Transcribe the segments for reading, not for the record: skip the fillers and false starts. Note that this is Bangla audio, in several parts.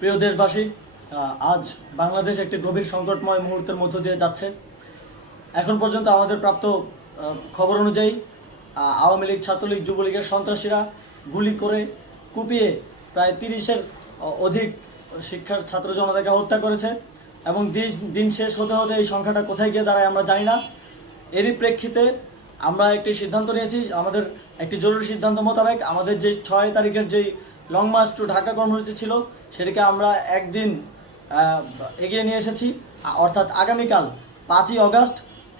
প্রিয় দেশবাসী, আজ বাংলাদেশ একটি গভীর সংকটময় মুহূর্তের মধ্য দিয়ে যাচ্ছে। এখন পর্যন্ত আমাদের প্রাপ্ত খবর অনুযায়ী আওয়ামী লীগ, ছাত্রলীগ, যুবলীগের সন্ত্রাসীরা গুলি করে কুপিয়ে প্রায় 30-এর অধিক শিক্ষার ছাত্র জনতাকে হত্যা করেছে এবং দিন শেষ হতে হতে এই সংখ্যাটা কোথায় গিয়ে দাঁড়ায় আমরা জানি না। এরই প্রেক্ষিতে আমরা একটি সিদ্ধান্ত নিয়েছি। আমাদের একটি জরুরি সিদ্ধান্ত মোতাবেক আমাদের যে 6 তারিখের যেই লং মার্চ টু ঢাকা কর্মসূচি ছিল সেটিকে আমরা একদিন এগিয়ে নিয়ে এসেছি। অর্থাৎ আগামীকাল 5ই অগাস্ট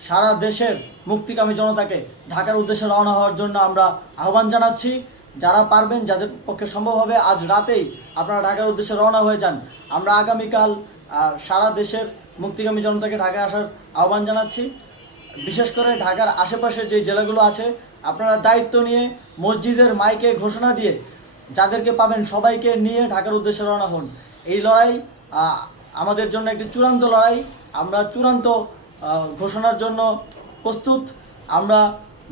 সারা দেশের মুক্তিকামী জনতাকে ঢাকার উদ্দেশ্যে রওনা হওয়ার জন্য আমরা আহ্বান জানাচ্ছি। যারা পারবেন, যাদের পক্ষে সম্ভব হবে, আজ রাতেই আপনারা ঢাকার উদ্দেশ্যে রওনা হয়ে যান। আমরা আগামীকাল সারা দেশের মুক্তিকামী জনতাকে ঢাকায় আসার আহ্বান জানাচ্ছি। বিশেষ করে ঢাকার আশেপাশে যে জেলাগুলো আছে, আপনারা দায়িত্ব নিয়ে মসজিদের মাইকে ঘোষণা দিয়ে যাদেরকে পাবেন সবাইকে নিয়ে ঢাকার উদ্দেশ্যে রওনা হন। এই লড়াই আমাদের জন্য একটি চূড়ান্ত লড়াই। আমরা চূড়ান্ত ঘোষণার জন্য প্রস্তুত। আমরা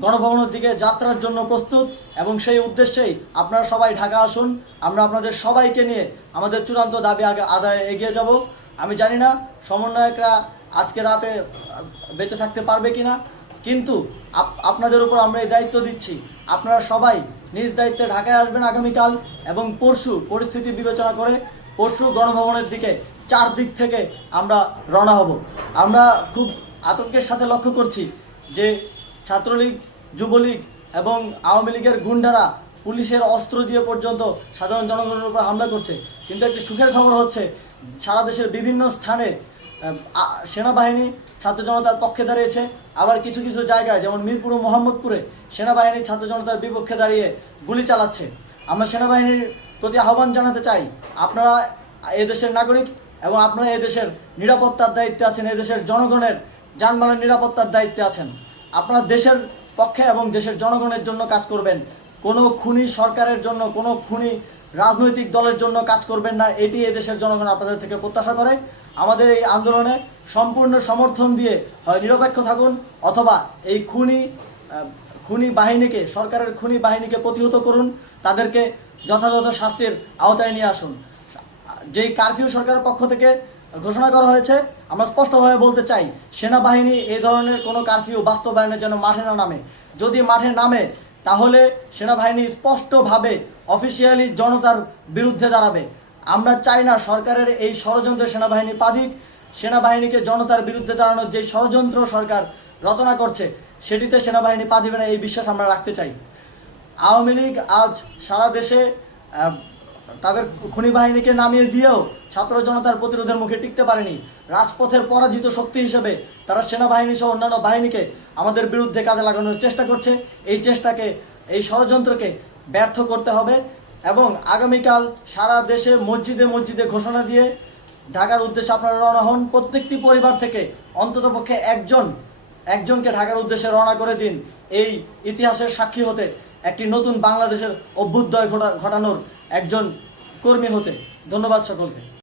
গণভবনের দিকে যাত্রার জন্য প্রস্তুত এবং সেই উদ্দেশ্যেই আপনারা সবাই ঢাকা আসুন। আমরা আপনাদের সবাইকে নিয়ে আমাদের চূড়ান্ত দাবি আদায়ে এগিয়ে যাব। আমি জানি না সমন্বয়করা আজকে রাতে বেঁচে থাকতে পারবে কিনা, কিন্তু আপনাদের উপর আমরা এই দায়িত্ব দিচ্ছি। আপনারা সবাই নিজ দায়িত্বে ঢাকায় আসবেন আগামীকাল এবং পরশু পরিস্থিতি বিবেচনা করে পরশু গণভবনের দিকে 4 দিক থেকে আমরা রওনা হব। আমরা খুব আতঙ্কের সাথে লক্ষ্য করছি যে ছাত্রলীগ, যুবলীগ এবং আওয়ামী লীগের গুন্ডারা পুলিশের অস্ত্র দিয়ে পর্যন্ত সাধারণ জনগণের উপর হামলা করছে। কিন্তু একটি সুখের খবর হচ্ছে, সারা দেশের বিভিন্ন স্থানে সেনাবাহিনী ছাত্র জনতার পক্ষে দাঁড়িয়েছে। আবার কিছু কিছু জায়গায় যেমন মিরপুর ও মোহাম্মদপুরে সেনাবাহিনী ছাত্র জনতার বিপক্ষে দাঁড়িয়ে গুলি চালাচ্ছে। আমরা সেনাবাহিনীর প্রতি আহ্বান জানাতে চাই, আপনারা এদেশের নাগরিক এবং আপনারা এদেশের নিরাপত্তার দায়িত্বে আছেন, এদেশের জনগণের যানবাহনের নিরাপত্তার দায়িত্বে আছেন। আপনারা দেশের পক্ষে এবং দেশের জনগণের জন্য কাজ করবেন। কোনো খুনি সরকারের জন্য, কোনো খুনি রাজনৈতিক দলের জন্য কাজ করবেন না। এটি এদেশের জনগণ আপনাদের থেকে প্রত্যাশা করে। আমাদের এই আন্দোলনে সম্পূর্ণ সমর্থন দিয়ে হয় নিরপেক্ষ থাকুন, অথবা এই খুনি বাহিনীকে, সরকারের খুনি বাহিনীকে প্রতিহত করুন, তাদেরকে যথাযথ শাস্তির আওতায় নিয়ে আসুন। যেই কারফিউ সরকারের পক্ষ থেকে ঘোষণা করা হয়েছে, আমরা স্পষ্টভাবে বলতে চাই, সেনাবাহিনী এই ধরনের কোনো কারফিউ বাস্তবায়নের জন্য মাঠে না নামে। যদি মাঠে নামে তাহলে সেনাবাহিনী স্পষ্টভাবে অফিসিয়ালি জনতার বিরুদ্ধে দাঁড়াবে। আমরা চাই না সরকারের এই ষড়যন্ত্রে সেনাবাহিনী পা দিক। সেনাবাহিনীকে জনতার বিরুদ্ধে দাঁড়ানোর যে ষড়যন্ত্র সরকার রচনা করছে সেটিতে সেনাবাহিনী পা দিবে না, এই বিশ্বাস আমরা রাখতে চাই। আওয়ামী লীগ আজ সারা দেশে তাদের খুনি বাহিনীকে নামিয়ে দিয়েও ছাত্র জনতার প্রতিরোধের মুখে টিকতে পারেনি। রাজপথের পরাজিত শক্তি হিসেবে তারা সেনাবাহিনী সহ অন্যান্য বাহিনীকে আমাদের বিরুদ্ধে কাজে লাগানোর চেষ্টা করছে। এই চেষ্টাকে, এই ষড়যন্ত্রকে ব্যর্থ করতে হবে এবং আগামীকাল সারা দেশে মসজিদে মসজিদে ঘোষণা দিয়ে ঢাকার উদ্দেশ্যে আপনারা রওনা হন। প্রত্যেকটি পরিবার থেকে অন্ততপক্ষে একজনকে ঢাকার উদ্দেশ্যে রওনা করে দিন, এই ইতিহাসের সাক্ষী হতে, একটি নতুন বাংলাদেশের অভ্যুদয় ঘটানোর একজন কর্মী হতে। ধন্যবাদ সকলকে।